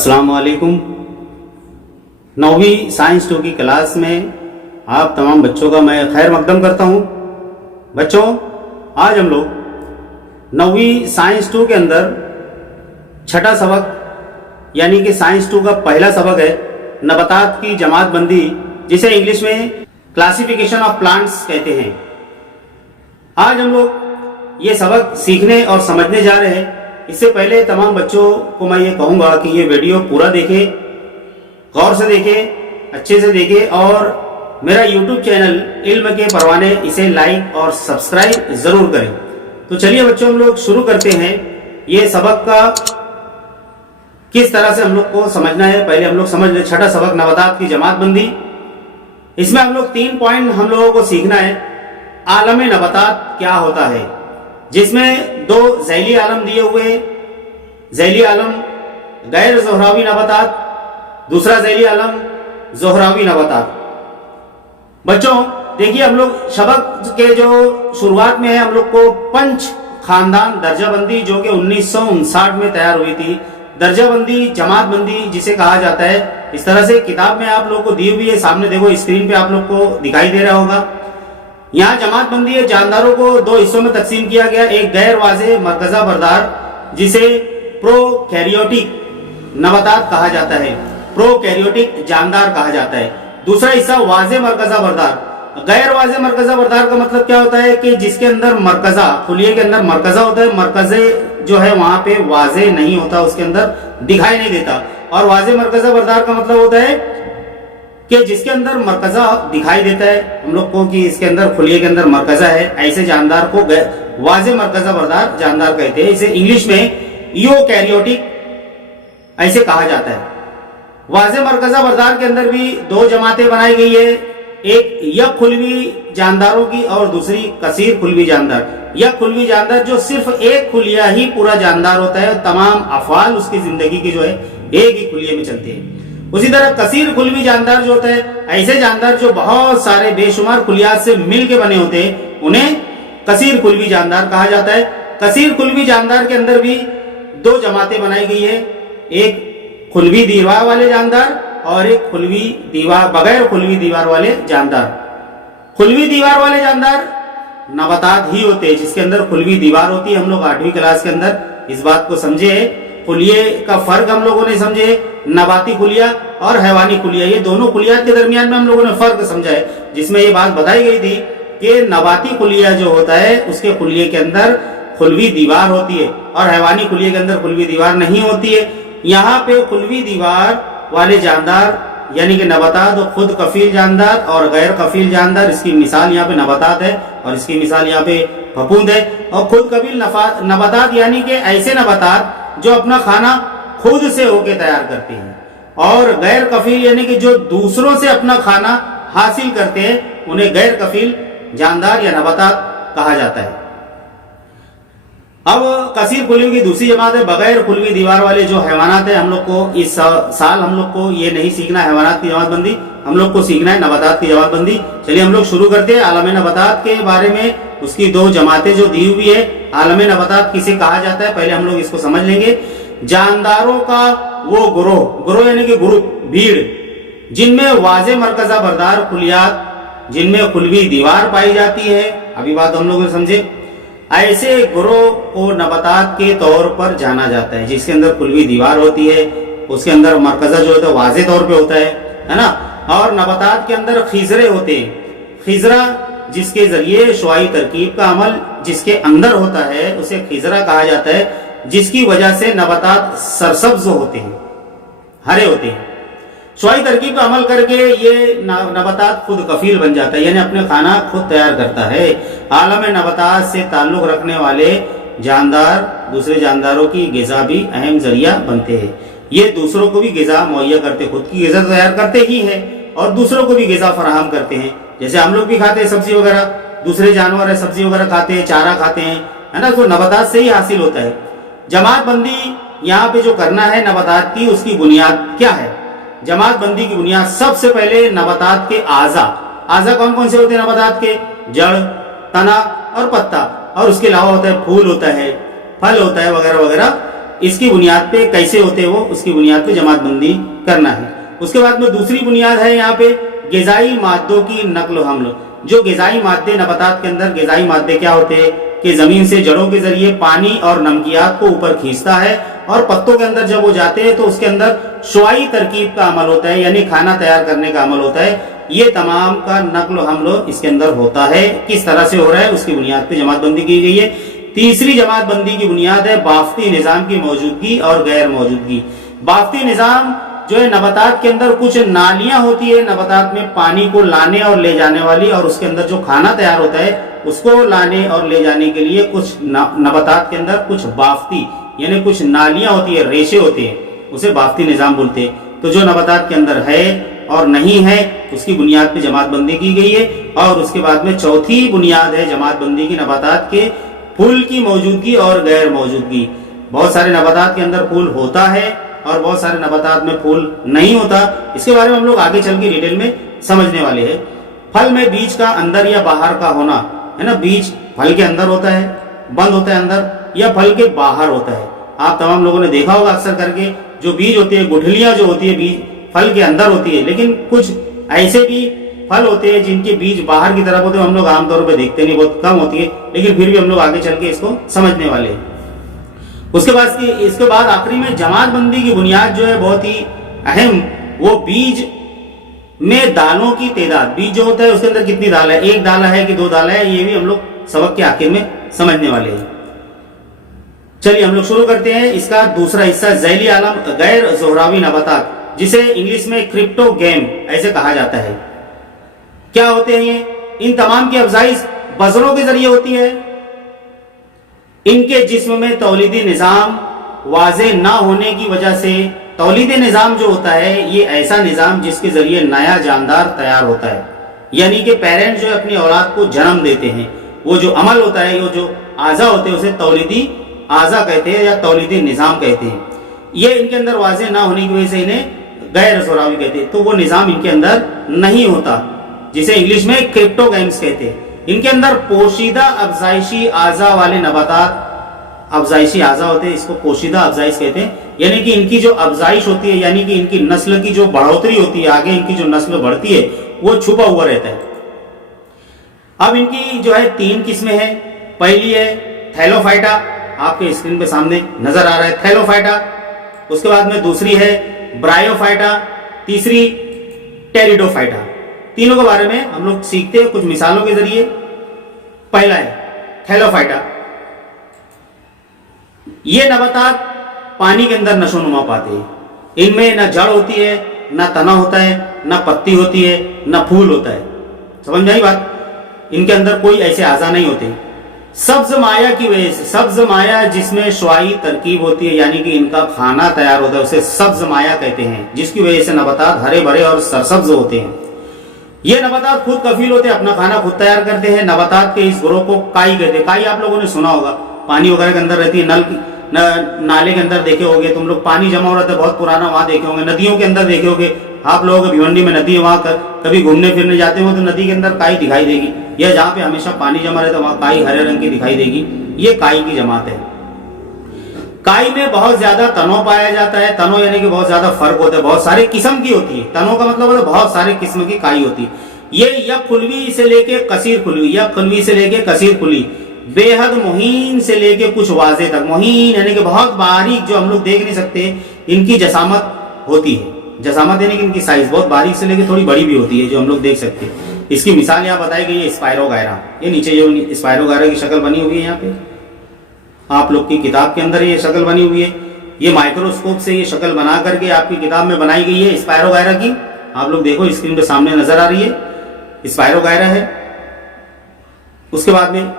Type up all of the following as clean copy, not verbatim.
अस्सलाम वालेकुम। 9वीं साइंस 2 की क्लास में आप तमाम बच्चों का मैं खैर मकदम करता हूं। बच्चों, आज हम लोग 9वीं साइंस 2 के अंदर छठा सबक यानी कि साइंस 2 का पहला सबक है नबातात की जमात बंदी, जिसे इंग्लिश में क्लासिफिकेशन ऑफ प्लांट्स कहते हैं। आज हम लोग ये सबक सीखने और समझने जा रहे हैं। इससे पहले तमाम बच्चों को मैं ये कहूँगा कि ये वीडियो पूरा देखें, गौर से देखें, अच्छे से देखें और मेरा YouTube चैनल इल्म के परवाने इसे लाइक और सब्सक्राइब ज़रूर करें। तो चलिए बच्चों, हम लोग शुरू करते हैं। ये सबक का किस तरह से हम लोग को समझना है, पहले हम लोग समझ लें। छठा सबक नबातात की जमात बंदी। इसमें हम लोग 3 पॉइंट हम लोगों को सीखना है। आलम नबातात क्या होता है, जिसमें 2 ज़ैली आलम दिए हुए, ज़ैली आलम गैर ज़ोहरावी नबातात, दूसरा ज़ैली आलम ज़ोहरावी नबातात। बच्चों देखिए, हम लोग सबक के जो शुरुआत में है, हम लोग को पंच खानदान दर्जाबंदी जो कि 1959 में तैयार हुई थी, दर्जाबंदी जमात बंदी जिसे कहा जाता है, इस तरह से किताब में आप लोग को दी हुई है। सामने देखो, स्क्रीन पे आप लोग को दिखाई दे रहा होगा। यहाँ जमात बंदी है, जानदारों को 2 हिस्सों में तकसीम किया गया। एक गैर वाज़े मरकज़ा बरदार जिसे प्रोकैरियोटिक नबातात कहा जाता है, प्रोकैरियोटिक जानदार कहा जाता है। दूसरा हिस्सा वाज़े मरकज़ा बरदार। गैर वाज़े मरकज़ा बरदार का मतलब क्या होता है कि जिसके अंदर मरकज़ा, खुलिये के अंदर मरकज़ा होता है, मरकज़े जो है वहां पे वाज़े नहीं होता, उसके अंदर दिखाई नहीं देता। और वाज़े मरकज़ा बरदार का मतलब होता है कि जिसके अंदर मरकज़ा दिखाई देता है हम लोग को कि इसके अंदर खुलिये के अंदर मरकज़ा है, ऐसे जानदार को वाज़े मरकज़ा बरदार जानदार कहते हैं। इसे इंग्लिश में यूकैरियोटिक ऐसे कहा जाता है। वाज़े मरकज़ा बरदार के अंदर भी 2 जमातें बनाई गई है, एक यक खुलवी जानदारों की और दूसरी कसीर खुलवी जानदार। यक खुलवी जानदार जो सिर्फ एक खुलिया ही पूरा जानदार होता है, तमाम अफ़आल उसकी जिंदगी के जो है एक ही खुलिये में चलते हैं। उसी तरह कसीर खुलवी जानदार जो होता है, ऐसे जानदार जो बहुत सारे बेशुमार खुलियात से मिल के बने होते हैं, उन्हें कसीर खुलवी जानदार कहा जाता है। कसीर खुलवी जानदार के अंदर भी 2 जमातें बनाई गई है, एक खुलवी दीवार वाले जानदार और एक खुलवी दीवार बगैर खुलवी दीवार वाले जानदार। खुलवी दीवार वाले जानदार नबातात ही होते हैं जिसके अंदर खुलवी दीवार होती है। हम लोग 8वीं क्लास के अंदर इस बात को समझे, खुलिये का फर्क हम लोगों ने समझे, नबाती खुलिया और हैवानी खुलिया, ये दोनों खुलियात के दरमियान में हम लोगों ने फर्क समझा है, जिसमें ये बात बताई गई थी कि नबाती खुलिया जो होता है उसके खुलिये के अंदर खुलवी दीवार होती है और हैवानी खुलिये के अंदर खुलवी दीवार नहीं होती है। यहाँ पे खुलवी दीवार वाले जानदार यानी कि नबातात और खुद कफील जानदार और गैर कफील जानदार, इसकी मिसाल यहाँ पे नबातात है और इसकी मिसाल यहाँ पे फफूंद है। और खुद कफील नबातात यानी कि ऐसे नबातात जो अपना खाना खुद से होके तैयार करते हैं, और गैर कफील यानी कि जो दूसरों से अपना खाना हासिल करते हैं, उन्हें गैर कफील जानदार या नबातात कहा जाता है। अब कसीर खुलवी की दूसरी जमात है बगैर खुलवी दीवार वाले जो हैवानात है। हम लोग को इस साल हम लोग को ये नहीं सीखना हैवानात की जमात बंदी, हम लोग को सीखना है नबातात की जमात बंदी। चलिए हम लोग शुरू करते हैं आलम नबातात के बारे में। उसकी 2 जमातें जो दी हुई है, आलम नबातात किसे कहा जाता है, पहले हम लोग इसको समझ लेंगे। जानदारों का वो ग्रोह यानी कि ग्रुप, भीड़, जिनमें वाज़े मरकज़ा बरदार खुलियात, जिनमें खुलवी दीवार पाई जाती है। अभी बात हम लोग समझे। ऐसे ग्रोह को नबातात के तौर पर जाना जाता है जिसके अंदर खुलवी दीवार होती है, उसके अंदर मरकज़ा जो होता है वाज़े तौर पे होता है ना। और नबातात के अंदर खिजरे होते हैं। खिजरा जिसके जरिए शुआई तरकीब का अमल जिसके अंदर होता है उसे खिजरा कहा जाता है, जिसकी वजह से नबातात सरसब्ज होते हैं, हरे होते हैं। शुआई तरकीब का अमल करके ये नबातात खुद कफील बन जाता है, यानी अपने खाना खुद तैयार करता है। आलम नबातात से ताल्लुक रखने वाले जानदार दूसरे जानदारों की ग़िज़ा भी अहम जरिया बनते हैं। ये दूसरों को भी ग़िज़ा मुहैया करते, खुद की ग़िज़ा तैयार करते ही है और दूसरों को भी ग़िज़ा फराहम करते हैं। जैसे हम लोग भी खाते हैं सब्जी वगैरह, दूसरे जानवर है सब्जी वगैरह खाते हैं, चारा खाते हैं, है ना, तो नबातात से ही हासिल होता है। जमात बंदी यहाँ पे जो करना है नबातात की, उसकी बुनियाद क्या है? जमात बंदी की बुनियाद सबसे पहले नबातात के आज़ा कौन कौन से होते हैं नबातात के? जड़, तना और पत्ता, और उसके अलावा होता है फूल होता है, फल होता है वगैरह वगैरह। इसकी बुनियाद पे कैसे होते हैं वो, उसकी बुनियाद पे जमातबंदी करना है। उसके बाद में दूसरी बुनियाद है यहाँ पे ग़िज़ाई मादों की नकल हमल। जो ग़िज़ाई मादे नबातात के अंदर ग़िज़ाई मादे क्या होते हैं कि जमीन से जड़ों के जरिए पानी और नमकियात को ऊपर खींचता है और पत्तों के अंदर जब वो जाते हैं तो उसके अंदर शुआई तरकीब का अमल होता है, यानी खाना तैयार करने का अमल होता है। ये तमाम का नकल हमल इसके अंदर होता है। किस तरह से हो रहा है उसकी बुनियाद पे जमातबंदी की गई है। तीसरी जमातबंदी की बुनियाद है बाफ्ती निज़ाम की मौजूदगी और गैर मौजूदगी। बाफ्ती निज़ाम जो है नबातात के अंदर कुछ नालियां होती है नबातात में पानी को लाने और ले जाने वाली, और उसके अंदर जो खाना तैयार होता है उसको लाने और ले जाने के लिए कुछ नबातात के अंदर कुछ बाफ्ती यानी कुछ नालियां होती है, रेशे होते हैं, उसे बाफ्ती निज़ाम बोलते हैं। तो जो नबातात के अंदर है और नहीं है उसकी बुनियाद पे जमातबंदी की गई है। और उसके बाद में चौथी बुनियाद है जमातबंदी की नबातात के फूल की मौजूदगी और गैर मौजूदगी। बहुत सारे नबातात के अंदर फूल होता है और बहुत सारे नबातात में फूल नहीं होता। इसके बारे में हम लोग आगे चल के डिटेल में समझने वाले हैं। फल में बीज का अंदर या बाहर का होना है ना, बीज फल के अंदर होता है, बंद होता है अंदर, या फल के बाहर होता है। आप तमाम लोगों ने देखा होगा अक्सर करके जो बीज होते हैं, गुठलियां जो होती है बीज फल के अंदर होती है, लेकिन कुछ ऐसे भी फल होते हैं जिनके बीज बाहर की तरफ होते हैं, हम लोग आमतौर पर देखते नहीं, बहुत कम होती है, लेकिन फिर भी हम लोग आगे चल के इसको समझने वाले हैं। इसके बाद आखिरी में जमातबंदी की बुनियाद जो है बहुत ही अहम, वो बीज में दालों की तादाद, बीज जो होता है उसके अंदर कितनी दाल है, एक दाला है कि दो दाला है, ये भी हम लोग सबक के आखिर में समझने वाले हैं। चलिए हम लोग शुरू करते हैं। इसका दूसरा हिस्सा ज़ैली आलम गैर ज़ोहरावी नबातात, जिसे इंग्लिश में क्रिप्टोगैम ऐसे कहा जाता है। क्या होते हैं ये? इन तमाम की अफजाइश बजरों के जरिए होती है। इनके जिस्म में तौलीदी निज़ाम वाज़े ना होने की वजह से, तौलीदी निज़ाम जो होता है ये ऐसा निज़ाम जिसके जरिए नया जानदार तैयार होता है, यानी कि पेरेंट जो अपनी औलाद को जन्म देते हैं, वो जो अमल होता है, वो जो आज़ा होते हैं उसे तौलीदी आज़ा कहते हैं या तौलीदी निज़ाम कहते हैं। ये इनके अंदर वाज़े ना होने की वजह से इन्हें गैर ज़ोहरावी कहते हैं। तो वो निज़ाम इनके अंदर नहीं होता, जिसे इंग्लिश में क्रिप्टोगैम्स कहते हैं। इनके अंदर पोशीदा अफजाइशी आज़ा वाले नबातात, अफजाइशी आज़ा होते हैं, इसको पोशीदा अफजाइश कहते हैं, यानी कि इनकी जो अफजाइश होती है, यानी कि इनकी नस्ल की जो बढ़ोतरी होती है, आगे इनकी जो नस्ल बढ़ती है वो छुपा हुआ रहता है। अब इनकी जो है 3 किस्में हैं। पहली है थैलोफाइटा, आपके स्क्रीन पे सामने नजर आ रहा है थैलोफाइटा। उसके बाद में दूसरी है ब्रायोफाइटा, तीसरी टेरिडोफाइटा। तीनों के बारे में हम लोग सीखते हैं कुछ मिसालों के जरिए। पहला है थैलोफाइटा। ये नबातात पानी के अंदर नशोनुमा पाते हैं। इनमें न जड़ होती है, न तना होता है, न पत्ती होती है, न फूल होता है। समझ में आई बात? इनके अंदर कोई ऐसे आज़ा नहीं होते। सब्ज माया की वजह से, सब्ज माया जिसमें शुआई तरकीब होती है, यानी कि इनका खाना तैयार होता है, उसे सब्ज माया कहते हैं, जिसकी वजह से नबातात हरे भरे और सरसब्ज होते हैं। ये नबातात खुद कफील होते हैं, अपना खाना खुद तैयार करते हैं। नबातात के इस ग्रोह को काई कहते हैं। काई आप लोगों ने सुना होगा, पानी वगैरह के अंदर रहती है, नाले के अंदर देखे होंगे तुम लोग, पानी जमा हो रहा था बहुत पुराना, वहां देखे होंगे। नदियों के अंदर देखे होंगे आप लोगों के, भिवंडी में नदी है, वहां कभी घूमने फिरने जाते हो तो नदी के अंदर काई दिखाई देगी, या जहाँ पे हमेशा पानी जमा रहता है वहां काई हरे रंग की दिखाई देगी। ये काई की जमात है। काई में बहुत ज्यादा तनो पाया जाता है। तनो यानी कि बहुत ज्यादा फर्क होता है, बहुत सारे किस्म की होती है। तनो का मतलब होता है बहुत सारे किस्म की काई होती है। ये यक खुलवी से लेके कसीर खुलवी, यक खुलवी से लेके कसीर खुली, बेहद मुहीन से लेके कुछ वाजे तक। मुहीन यानी कि बहुत बारीक, जो हम लोग देख नहीं सकते, इनकी जसामत होती है। जसामत यानी कि इनकी साइज बहुत बारीक से लेके थोड़ी बड़ी भी होती है, जो हम लोग देख सकते हैं। इसकी मिसाल यहाँ बताई गई है स्पायरोगायरा। ये नीचे जो स्पायरोगायरा की शक्ल बनी हुई है, यहाँ पे आप लोग की किताब के अंदर ये शक्ल बनी हुई है। ये माइक्रोस्कोप से ये शक्ल बना करके आपकी किताब में बनाई गई है स्पायरोगायरा की। आप लोग देखो स्क्रीन पे सामने नजर आ रही है, स्पायरोगायरा है। उसके बाद में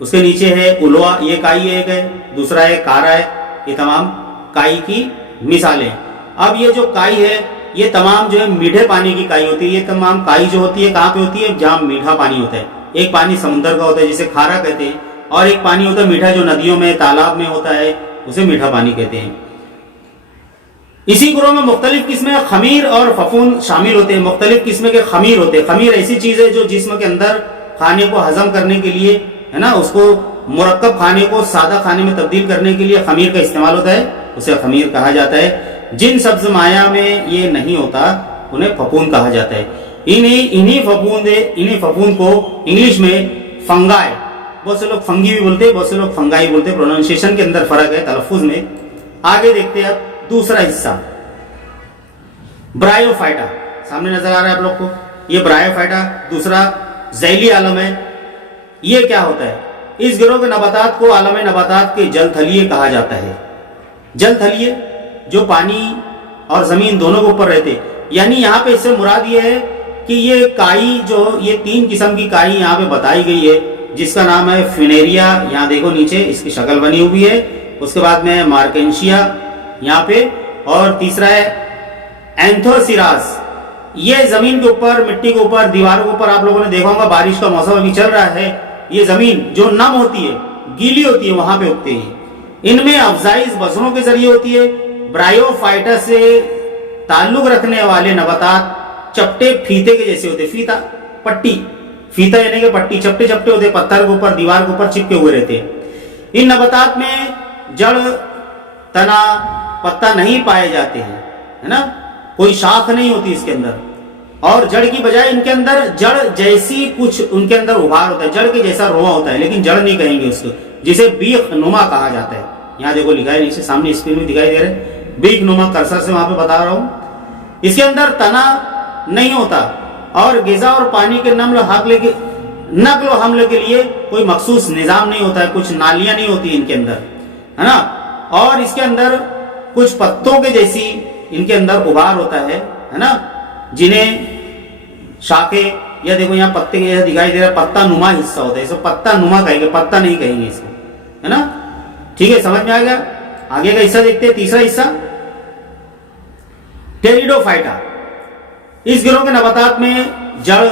उसके नीचे है उलवा, ये काई एक है, दूसरा है कारा है। ये तमाम काई की मिसालें। अब ये जो काई है ये तमाम जो है मीठे पानी की काई होती है। ये तमाम काई जो होती है कहाँ पे होती है? जहाँ मीठा पानी होता है। एक पानी समुद्र का होता है जिसे खारा कहते हैं, और एक पानी होता है मीठा जो नदियों में तालाब में होता है, उसे मीठा पानी कहते हैं। इसी ग्रोह में मुख्तलिफ किस्में खमीर और फफून शामिल होते हैं। मुख्तलिफ किस्म के खमीर होते हैं। खमीर ऐसी चीज है जो जिस्म के अंदर खाने को हजम करने के लिए, है ना, उसको मुरक्कब खाने को सादा खाने में तब्दील करने के लिए खमीर का इस्तेमाल होता है, उसे खमीर कहा जाता है। जिन सब्ज माया में ये नहीं होता उन्हें फफूंद कहा जाता है। इन्हीं फफूंद को इंग्लिश में फंगाई, बहुत से लोग फंगी भी बोलते हैं, बहुत से लोग फंगाई बोलते हैं। प्रोनाउंसिएशन के अंदर फर्क है, तलफ्फुज में। आगे देखते हैं अब दूसरा हिस्सा, ब्रायोफाइटा। सामने नजर आ रहा है आप लोग को, ये ब्रायोफाइटा दूसरा जैली आलम है। ये क्या होता है? इस गिरोह के नबातात को आलम नबातात के जल थलिये कहा जाता है। जल थलिये जो पानी और जमीन दोनों के ऊपर रहते, यानी यहाँ पे इससे मुराद ये है कि ये काई जो, ये 3 किस्म की काई यहाँ पे बताई गई है, जिसका नाम है फिनेरिया, यहाँ देखो नीचे इसकी शक्ल बनी हुई है। उसके बाद में मार्केंशिया यहाँ पे, और तीसरा है एंथोसिरास। ये जमीन के ऊपर, मिट्टी के ऊपर, दीवारों के ऊपर आप लोगों ने देखा होगा, बारिश का मौसम अभी चल रहा है, ये जमीन जो नम होती है, गीली होती है, वहां पे उगते हैं। इनमें अफजाइश बजरों के जरिए होती है। ब्रायोफाइटा से ताल्लुक रखने वाले नबातात चपटे फीते के जैसे होते, फीता पट्टी, फीता यानी कि पट्टी, चपटे चपटे होते, पत्थर के ऊपर, दीवार के ऊपर चिपके हुए रहते हैं। इन नबातात में जड़, तना, पत्ता नहीं पाए जाते हैं, है ना, कोई शाख नहीं होती इसके अंदर, और जड़ की बजाय इनके अंदर जड़ जैसी कुछ उनके अंदर उभार होता है, जड़ के जैसा रोआ होता है, लेकिन जड़ नहीं कहेंगे उसको, जिसे बीख नुमा कहा जाता है। यहाँ देखो लिखा है नीचे, सामने स्क्रीन में दिखाई दे रहा है, बीख नुमा, कर्सर से वहां पे बता रहा हूं। इसके अंदर तना नहीं होता, और गिजा और पानी के नकल हमले के लिए कोई मखसूस निजाम नहीं होता है, कुछ नालियां नहीं होती इनके अंदर, है ना, और इसके अंदर कुछ पत्तों के जैसी इनके अंदर उभार होता है ना, जिन्हें शाखे, या देखो यहाँ पत्ते के जैसा दिखाई दे रहा है, पत्ता नुमा हिस्सा होता है, इसको पत्ता नुमा कहेंगे, पत्ता नहीं कहेंगे इसको, है ना। ठीक है, समझ में आ गया। आगे का हिस्सा देखते हैं, तीसरा हिस्सा टेरिडोफाइटा। इस गिरोह के नबातात में जड़,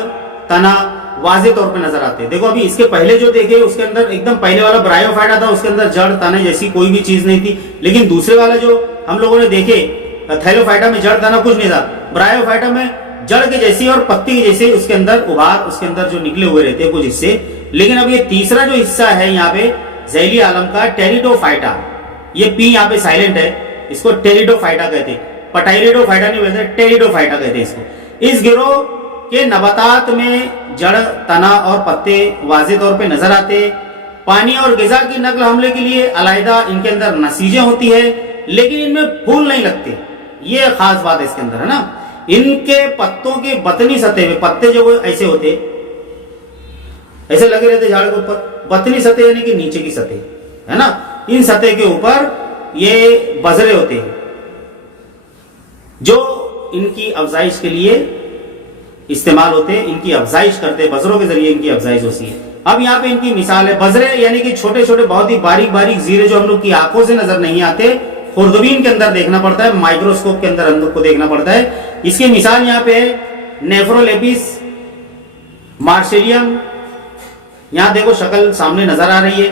तना वाज़े तौर पे नजर आते हैं। देखो अभी इसके पहले जो देखे उसके अंदर एकदम पहले वाला ब्रायोफाइटा था, उसके अंदर जड़, तने जैसी कोई भी चीज नहीं थी, लेकिन दूसरे वाला जो हम लोगों ने देखे थैलोफाइटा में जड़, तना कुछ नहीं था, ब्रायोफाइटा में जड़ के जैसी और पत्ती के जैसे उसके अंदर उभार, उसके अंदर जो निकले हुए रहते हैं कुछ हिस्से। लेकिन अब ये तीसरा जो हिस्सा है यहाँ पे जैली आलम का, टेरिडोफाइटा, ये पी यहाँ पे साइलेंट है, इसको टेरिडोफाइटा कहते हैं, पटाइरिडोफाइटा नहीं बोलते, टेरिडोफाइटा कहते हैं इसको। इस गिरोह के नबातात में जड़, तना और पत्ते वाज़े तौर पे नजर आते। पानी और गिजा की नकल हमले के लिए अलहदा इनके अंदर नसीजें होती है, लेकिन इनमें फूल नहीं लगते, ये खास बात है इसके अंदर, है ना। इनके पत्तों की बतनी सतह में, पत्ते जो ऐसे होते, ऐसे लगे रहते झाड़ के ऊपर, बतनी सतह यानी कि नीचे की सतह, है ना, इन सतह के ऊपर ये बजरे होते हैं जो इनकी अफजाइश के लिए इस्तेमाल होते हैं, इनकी अफजाइश करते हैं, बजरों के जरिए इनकी अफजाइश होती है। अब यहाँ पे इनकी मिसाल है, बजरे यानी कि छोटे छोटे बहुत ही बारीक बारीक जीरे जो हम लोग की आंखों से नजर नहीं आते, खुर्दबीन के अंदर देखना पड़ता है, माइक्रोस्कोप के अंदर हम लोग को देखना पड़ता है। इसकी मिसाल यहाँ पे है नेफ्रोलेपिस, मार्शेलियम, यहाँ देखो शक्ल सामने नजर आ रही है,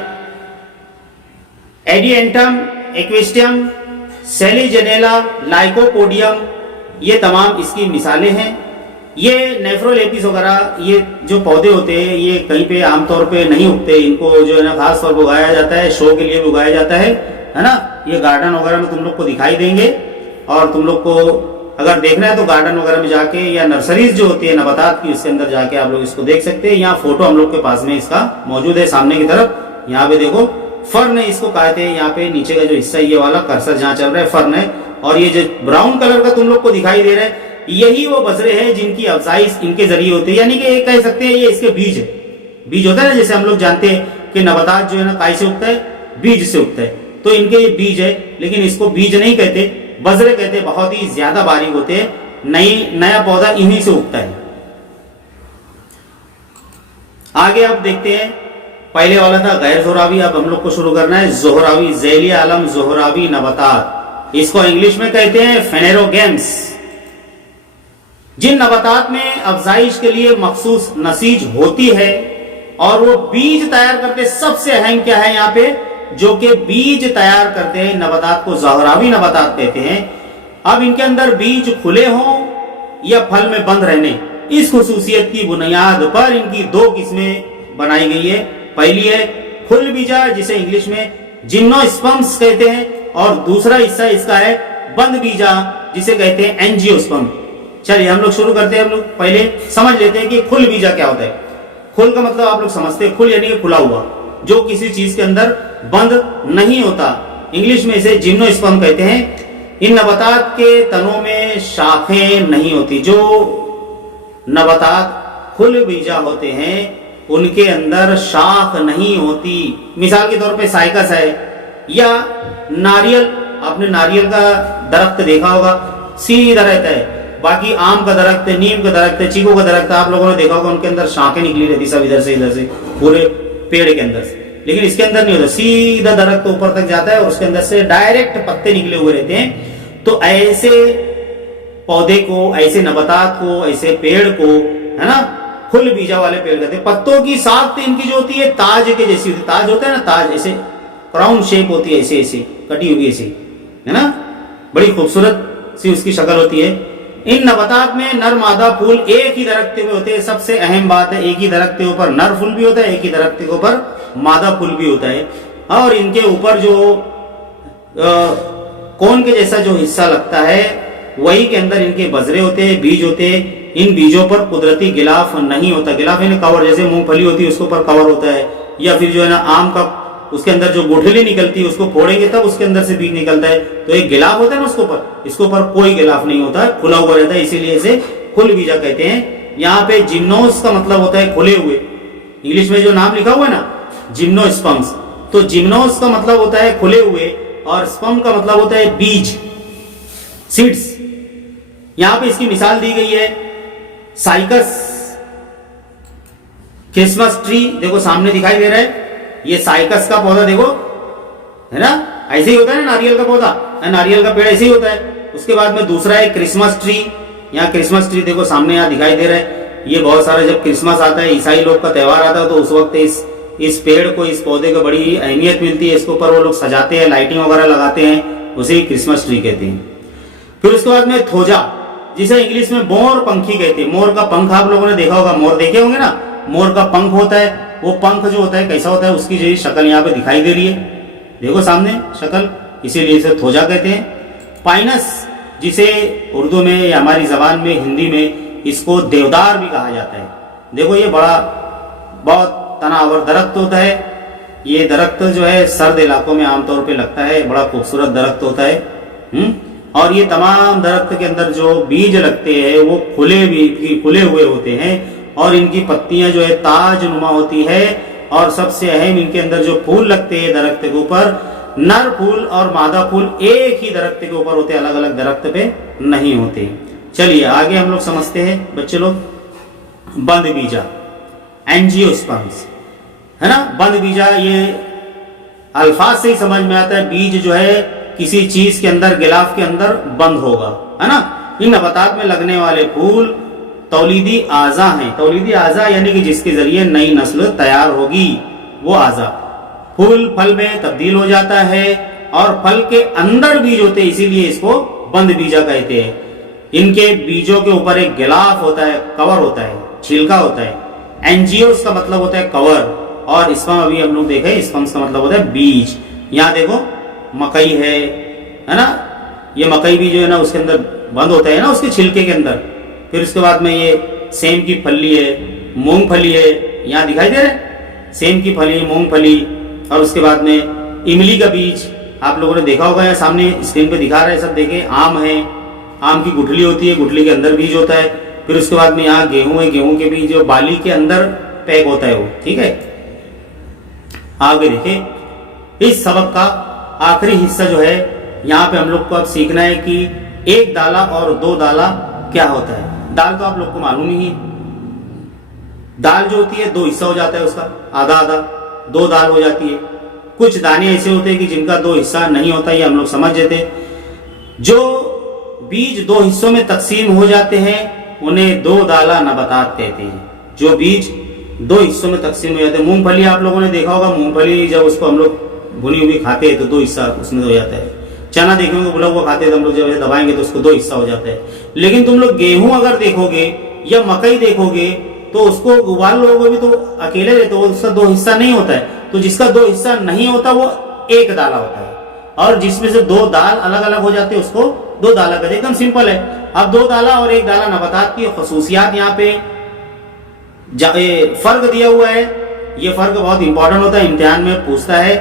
एडिएंटम, एक्विस्टियम, सेलीजेनेला, लाइकोपोडियम, ये तमाम इसकी मिसालें हैं। ये नेफ्रोलेपिस वगैरह ये जो पौधे होते हैं ये कहीं पे आमतौर पे नहीं उगते, इनको जो है ना खास तौर पर उगाया जाता है, शो के लिए भी उगाया जाता है ना। ये गार्डन वगैरह में तुम लोग को दिखाई देंगे, और तुम लोग को अगर देखना है तो गार्डन वगैरह में जाके या नर्सरीज जो होती है नबातात की, उसके अंदर जाके आप लोग इसको देख सकते हैं। यहाँ फोटो हम लोग के पास में इसका मौजूद है सामने की तरफ। यहाँ पे देखो फर्न है, इसको कहते हैं, यहाँ पे नीचे का जो हिस्सा ये वाला कर्सर जहाँ चल रहा है फर्न है, और ये जो ब्राउन कलर का तुम लोग को दिखाई दे रहा है यही वो बजरे हैं जिनकी अफजाइश इनके जरिए होती है। यानी कि एक कह सकते हैं ये इसके बीज है, बीज होता है ना, जैसे हम लोग जानते हैं कि नबातात जो है ना काय से उगता है, बीज से उगता है, तो इनके ये बीज है, लेकिन इसको बीज नहीं कहते, बजरे कहते, बहुत ही ज्यादा बारीक होते हैं, नया पौधा इन्हीं से उगता है। आगे अब देखते हैं, पहले वाला था गैर जोहरावी, अब हम लोग को शुरू करना है जोहरावी, जैली आलम जोहरावी नबातात, इसको इंग्लिश में कहते हैं फेनेरोगेम्स। जिन नबातात में अफजाइश के लिए मखसूस नसीज होती है और वो बीज तैयार करते, सबसे अहम क्या है यहाँ पे, जो कि बीज तैयार करते हैं, नबातात को जोहरावी नबातात कहते हैं। अब इनके अंदर बीज खुले हों या फल में बंद रहने, इस खुसूसियत की बुनियाद पर इनकी 2 किस्में बनाई गई है। पहली है फुल बीजा जिसे इंग्लिश में जिम्नोस्पर्म्स कहते हैं, और दूसरा हिस्सा इसका है बंद बीजा जिसे कहते हैं एंजियोस्पर्म। चलिए हम लोग शुरू करते हैं। हम लोग पहले समझ लेते हैं कि खुल बीजा क्या होता है। खुल का मतलब आप लोग समझते हैं, खुल यानी कि खुला हुआ, जो किसी चीज के अंदर बंद नहीं होता। इंग्लिश में इसे जिम्नोस्पर्म कहते हैं। इन नबातात के तनों में शाखें नहीं होती। जो नबातात खुल बीजा होते हैं उनके अंदर शाख नहीं होती। मिसाल के तौर पे साइकस है, या नारियल, आपने नारियल का दरख्त देखा होगा, सीधा रहता है। बाकी आम का दरख्त है, नीम का दरख्त है, चीकू का दरख्त है, आप लोगों ने देखा होगा, उनके अंदर शाखें निकली रहती सब इधर से पूरे पेड़ के अंदर से। लेकिन इसके अंदर नहीं होता, सीधा दरख्त ऊपर तक जाता है और उसके अंदर से डायरेक्ट पत्ते निकले हुए रहते हैं। तो ऐसे पौधे को, ऐसे नबातात को, ऐसे पेड़ को, है ना, खुल बीजा वाले पेड़ कहते हैं। पत्तों की साख्त इनकी जो होती है ताज के जैसी होती है। ताज होता है ना, ताज ऐसे क्राउन शेप होती है, ऐसे ऐसे कटी हुई ऐसे, है ना, बड़ी खूबसूरत सी उसकी शक्ल होती है। इन नबातात में नर मादा फूल एक ही दरख्त पे होते हैं। सबसे अहम बात है, एक ही दरख्त के ऊपर नर फूल भी होता है, एक ही दरख्त के ऊपर मादा फूल भी होता है। और इनके ऊपर जो कोन के जैसा जो हिस्सा लगता है वही के अंदर इनके बजरे होते हैं, बीज होते हैं। इन बीजों पर कुदरती गिलाफ नहीं होता। गिलाफ यानी कवर, जैसे मूंगफली होती है उसके ऊपर कवर होता है, या फिर जो है ना आम का उसके अंदर जो गुठली निकलती है उसको फोड़ेंगे तब उसके अंदर से बीज निकलता है, तो एक गिलाफ होता है ना उसके ऊपर। इसके ऊपर कोई गिलाफ नहीं होता, खुला हुआ रहता है, इसीलिए इसे खुल बीजा कहते हैं। यहाँ पे जिम्नोस का मतलब होता है खुले हुए। इंग्लिश में जो नाम लिखा हुआ है ना जिम्नोस्पर्म्स, तो जिम्नोस का मतलब होता है खुले हुए और स्पर्म का मतलब होता है बीज, सीड्स। यहां पे इसकी मिसाल दी गई है साइकस, क्रिसमस ट्री, देखो सामने दिखाई दे रहा है, ये साइकस का पौधा देखो, है ना, ऐसे ही होता है ना नारियल का पौधा, नारियल का पेड़ ऐसे ही होता है। उसके बाद में दूसरा है क्रिसमस ट्री। यहाँ क्रिसमस ट्री देखो सामने यहाँ दिखाई दे रहा है। ये बहुत सारा जब क्रिसमस आता है, ईसाई लोग का त्योहार आता है, तो उस वक्त इस पेड़ को, इस पौधे को बड़ी अहमियत मिलती है। इसके ऊपर वो लोग सजाते हैं, लाइटिंग वगैरह लगाते हैं, उसे क्रिसमस ट्री कहते हैं। फिर उसके बाद में थोजा, जिसे इंग्लिश में मोर पंखी कहते हैं। मोर का पंख आप लोगों ने देखा होगा, मोर देखे होंगे ना, मोर का पंख होता है। वो पंख जो होता है कैसा होता है, उसकी जो शक्ल यहाँ पे दिखाई दे रही है, देखो सामने शक्ल, इसीलिए इसे थोजा कहते हैं। पाइनस, जिसे उर्दू में या हमारी जबान में, हिंदी में इसको देवदार भी कहा जाता है। देखो ये बड़ा बहुत तनावर दरख्त होता है। ये दरख्त जो है सर्द इलाकों में आमतौर पे लगता है, बड़ा खूबसूरत दरख्त होता है। और ये तमाम दरख्त के अंदर जो बीज लगते हैं वो खुले हुए होते हैं, और इनकी पत्तियां जो है ताज नुमा होती है। और सबसे अहम, इनके अंदर जो फूल लगते हैं दरख्त के ऊपर, नर फूल और मादा फूल एक ही दरख्त के ऊपर होते, अलग अलग दरख्त पे नहीं होते। चलिए आगे हम लोग समझते हैं बच्चे लोग, बंद बीजा, एंजियोस्पर्म्स, है ना। बंद बीजा ये अल्फाज से ही समझ में आता है, बीज जो है किसी चीज के अंदर, गिलाफ के अंदर बंद होगा, है ना। इन नबातात में लगने वाले फूल तौलीदी आजा हैं। तौलीदी आजा यानी कि जिसके जरिए नई नस्ल तैयार होगी, वो आजा। फूल फल में तब्दील हो जाता है और फल के अंदर बीज होते हैं, इसीलिए इसको बंद बीजा कहते हैं। इनके बीजों के ऊपर एक गिलाफ होता है, कवर होता है, छिलका होता है। एंजियोस का मतलब होता है कवर, और स्पर्म अभी हम लोग देखे, स्पर्म का मतलब होता है बीज। यहाँ देखो मकई है ना, ये मकई भी जो है ना उसके अंदर बंद होता है ना, उसके छिलके के अंदर। फिर उसके बाद में ये सेम की फली है, मूंगफली है, यहाँ दिखाई दे रहा है, सेम की फली, मूंगफली। और उसके बाद में इमली का बीज आप लोगों ने देखा होगा, यहाँ सामने स्क्रीन पे दिखा रहा है सब, देखे। आम है, आम की गुठली होती है, गुठली के अंदर बीज होता है। फिर उसके बाद में यहाँ गेहूं है, गेहूं के बीज जो बाली के अंदर पैक होता है वो, ठीक है। आगे देखिए, इस सबक का आखिरी हिस्सा जो है, यहाँ पे हम लोग को अब सीखना है कि एक दाला और दो दाला क्या होता है। दाल तो आप लोग को मालूम ही है, दाल जो होती है दो हिस्सा हो जाता है उसका, आधा आधा, दो दाल हो जाती है। कुछ दाने ऐसे होते हैं कि जिनका दो हिस्सा नहीं होता, ये हम लोग समझ जाते। जो बीज दो हिस्सों में तकसीम हो जाते हैं उन्हें दो दाला नबातात कहते हैं। जो बीज दो हिस्सों में तकसीम हो जाते हैं, मूंगफली आप लोगों ने देखा होगा, मूंगफली जब उसको हम लोग भुनी हुई खाते हैं तो दो हिस्सा उसमें हो जाता है। चना देखेंगे बुला हुआ खाते हैं तो हम लोग जब दबाएंगे तो उसको दो हिस्सा हो जाता है। लेकिन तुम लोग गेहूं अगर देखोगे या मकई देखोगे तो उसको उबाल लोगे भी तो अकेले रहते हो, उसका दो हिस्सा नहीं होता है। तो जिसका दो हिस्सा नहीं होता वो एक दाला होता है, और जिसमें से दो दाल अलग अलग हो जाते हैं उसको दो दाला कहते हैं। एकदम सिंपल है। अब दो दाला और एक दाला नबातात की खसूसियात यहाँ पे फर्क दिया हुआ है। ये फर्क बहुत इंपॉर्टेंट होता है, इम्तिहान में पूछता है,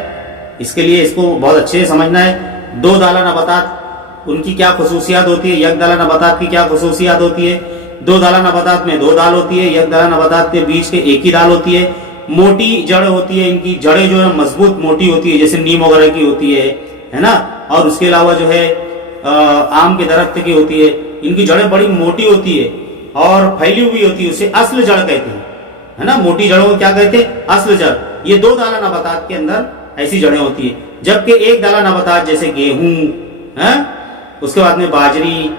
इसके लिए इसको बहुत अच्छे से समझना है। दो दाला नबातात उनकी क्या खसूसियात होती है, एक दाला नबातात की क्या खसूसियात होती है। दो दाला नबातात में दो दाल होती है, एक दाला नबातात के बीच के एक ही दाल होती है। मोटी जड़ होती है, इनकी जड़ें जो है मजबूत मोटी होती है, जैसे नीम वगैरह की होती है ना। और उसके अलावा जो है आम के दरख्त की होती है, इनकी जड़ें बड़ी मोटी होती है और फैली हुई होती है, उसे असल जड़ कहते हैं, है ना। मोटी जड़ों को क्या कहते हैं, असल जड़। ये दो दाला नबातात के अंदर ऐसी जड़ें होती है। जबकि एक दाला नबातात जैसे गेहूं है, उसके बाद में बाजरी,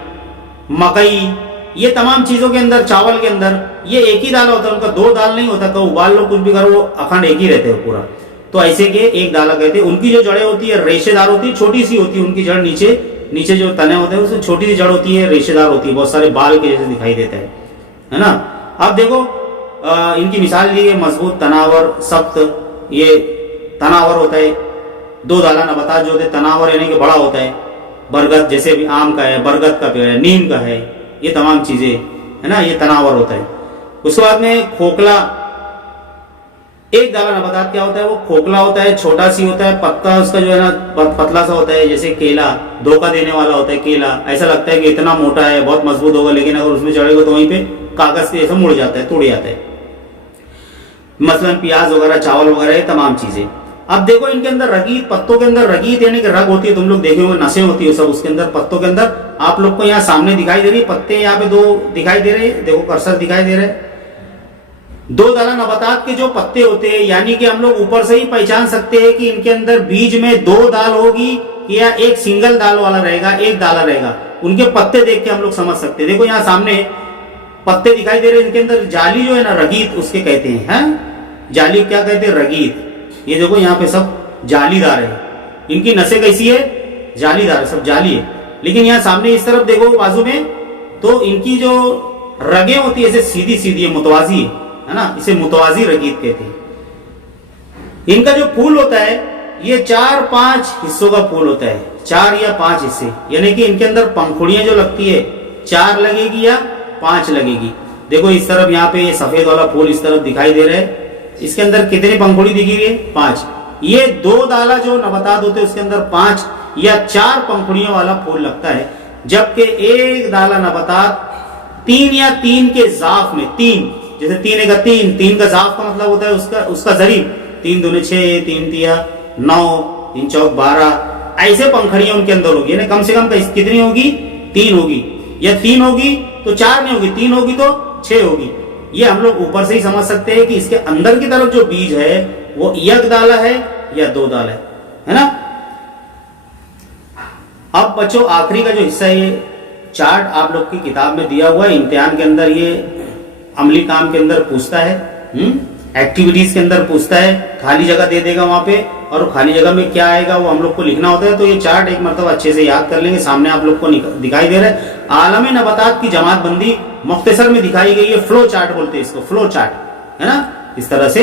मकई, ये तमाम चीजों के अंदर, चावल के अंदर ये एक ही दाला होता है, उनका दो दाल नहीं होता। तो उबाल लो कुछ भी करो, वो अखंड एक ही रहते हो पूरा। तो ऐसे के एक दाला कहते हैं। उनकी जो जड़ें होती है रेशेदार होती है, छोटी सी होती है उनकी जड़, नीचे जो तने होते हैं उसमें छोटी सी जड़ होती है, रेशेदार होती है, बहुत सारे बाल के जैसे दिखाई देता है ना। अब देखो इनकी मिसाल दी है मजबूत, तनावर, सख्त। ये तनावर होता है। दो दाला नबातात जो होते हैं तनावर यानी कि बड़ा होता है। बरगद जैसे भी आम का है, बरगद का पेड़ है, नीम का है, ये तमाम चीजें है ना, ये तनावर होता है। उसके बाद में खोखला, एक दाला नबातात क्या होता है, वो खोखला होता है, छोटा सी होता है, पत्ता उसका जो है ना पतला सा होता है, जैसे केला, धोखा देने वाला होता है केला। ऐसा लगता है कि इतना मोटा है, बहुत मजबूत होगा, लेकिन अगर उसमें चढ़ेगा तो वहीं पे कागज के जैसा मुड़ जाता है, टूट जाता है। मसलन प्याज वगैरह, चावल वगैरह, ये तमाम चीजें। अब देखो इनके अंदर रगीत, पत्तों के अंदर रगीत यानी कि रग होती है, तुम लोग देखे होंगे, नसें होती है सब उसके अंदर, पत्तों के अंदर। आप लोग को यहाँ सामने दिखाई दे रही है, पत्ते यहाँ पे दो दिखाई दे रहे हैं, देखो कर्सर दिखाई दे रहा है। दो दाला नबातात के जो पत्ते होते हैं, यानी कि हम लोग ऊपर से ही पहचान सकते हैं कि इनके अंदर बीज में दो दाल होगी या एक सिंगल दाल वाला रहेगा, एक दाला रहेगा। उनके पत्ते देख के हम लोग समझ सकते हैं। देखो यहाँ सामने पत्ते दिखाई दे रहे हैं, इनके अंदर जाली जो है ना, रगीत उसके कहते हैं। जाली क्या कहते हैं, रगीत। ये देखो यहाँ पे सब जालीदार है, इनकी नसें कैसी है, जालीदार है, सब जाली है। लेकिन यहाँ सामने इस तरफ देखो बाजू में, तो इनकी जो रगें होती है ऐसे सीधी सीधी है, मुतवाजी है ना, इसे मुतवाजी रगीत कहते हैं। इनका जो फूल होता है ये 4-5 हिस्सों का फूल होता है, 4 या 5 हिस्से, यानी कि इनके अंदर पंखुड़ियां जो लगती है 4 लगेगी या 5 लगेगी। देखो इस तरफ यहाँ पे ये सफेद वाला फूल इस तरफ दिखाई दे रहा है, इसके अंदर कितनी पंखुड़ी दिखी हुई है, 5। ये दो दाला जो नबातात होते हैं उसके अंदर 5 या 4 पंखुड़ियों वाला फूल लगता है। जबकि एक दाला नबातात 3 या 3 के जाफ में, 3 जैसे 3 का 3 का जाफ का मतलब होता है उसका जरीब, 3 दूने 6, 3 तिया 9, 3 चौक 12, ऐसे पंखुड़ियां उनके अंदर होगी। यानी कम से कम कितनी होगी, 3 होगी, या 3 होगी तो 4 नहीं होगी, 3 होगी तो 6 होगी। ये हम लोग ऊपर से ही समझ सकते हैं कि इसके अंदर की तरफ जो बीज है वो एक दाला है या दो दाला है ना। अब बच्चों आखिरी का जो हिस्सा है, ये चार्ट आप लोग की किताब में दिया हुआ है, इम्तिहान के अंदर ये अमली काम के अंदर पूछता है, एक्टिविटीज के अंदर पूछता है, खाली जगह दे देगा वहां पे, और खाली जगह में क्या आएगा वो हम लोग को लिखना होता है। तो ये चार्ट एक मरतबा अच्छे से याद कर लेंगे। सामने आप लोग को दिखाई दे रहा है आलम नबातात की जमात बंदी मुख्तसर में दिखाई गई है, फ्लो चार्ट बोलते हैं इसको, फ्लो चार्ट है ना। इस तरह से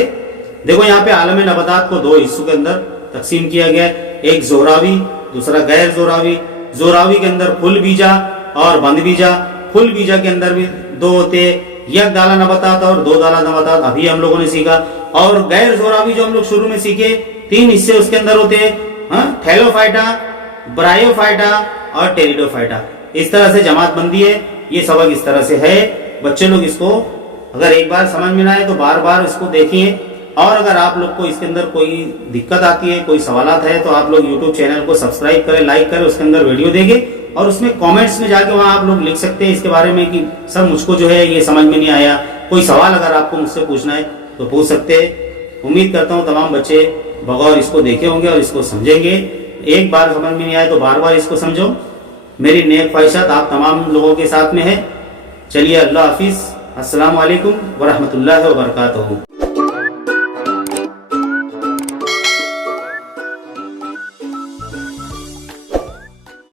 देखो यहाँ पे आलम नबातात को 2 हिस्सों के अंदर तकसीम किया गया है, एक जोरावी, दूसरा गैर जोरावी। जोरावी के अंदर फुल बीजा और बंद बीजा। फुल बीजा के अंदर भी 2 होते हैं, एक दाला नबातात और 2 दाला नबातात, अभी हम लोगों ने सीखा। और गैर जोरावी जो हम लोग शुरू में सीखे, 3 हिस्से उसके अंदर होते हैं, थैलोफाइटा, ब्रायोफाइटा और टेरिडोफाइटा। इस तरह से जमात बंदी है। ये सबक इस तरह से है। बच्चे लोग इसको अगर एक बार समझ में ना आए तो बार बार इसको देखिए। और अगर आप लोग को इसके अंदर कोई दिक्कत आती है, कोई सवालात है, तो आप लोग YouTube चैनल को सब्सक्राइब करें, लाइक करें, उसके अंदर वीडियो देखें और उसमें कमेंट्स में जाके वहां आप लोग लिख सकते हैं इसके बारे में कि सर मुझको जो है ये समझ में नहीं आया। कोई सवाल अगर आपको मुझसे पूछना है तो पूछ सकते हैं। उम्मीद करता हूँ तमाम बच्चे बगौर इसको देखे होंगे और इसको समझेंगे। एक बार समझ में नहीं आए तो बार बार इसको समझो। मेरी नेक ख्वाहिशात आप तमाम लोगों के साथ में है। चलिए, अल्लाह हाफिज, अस्सलाम वालेकुम वरहमतुल्लाहि वबरकातुहू।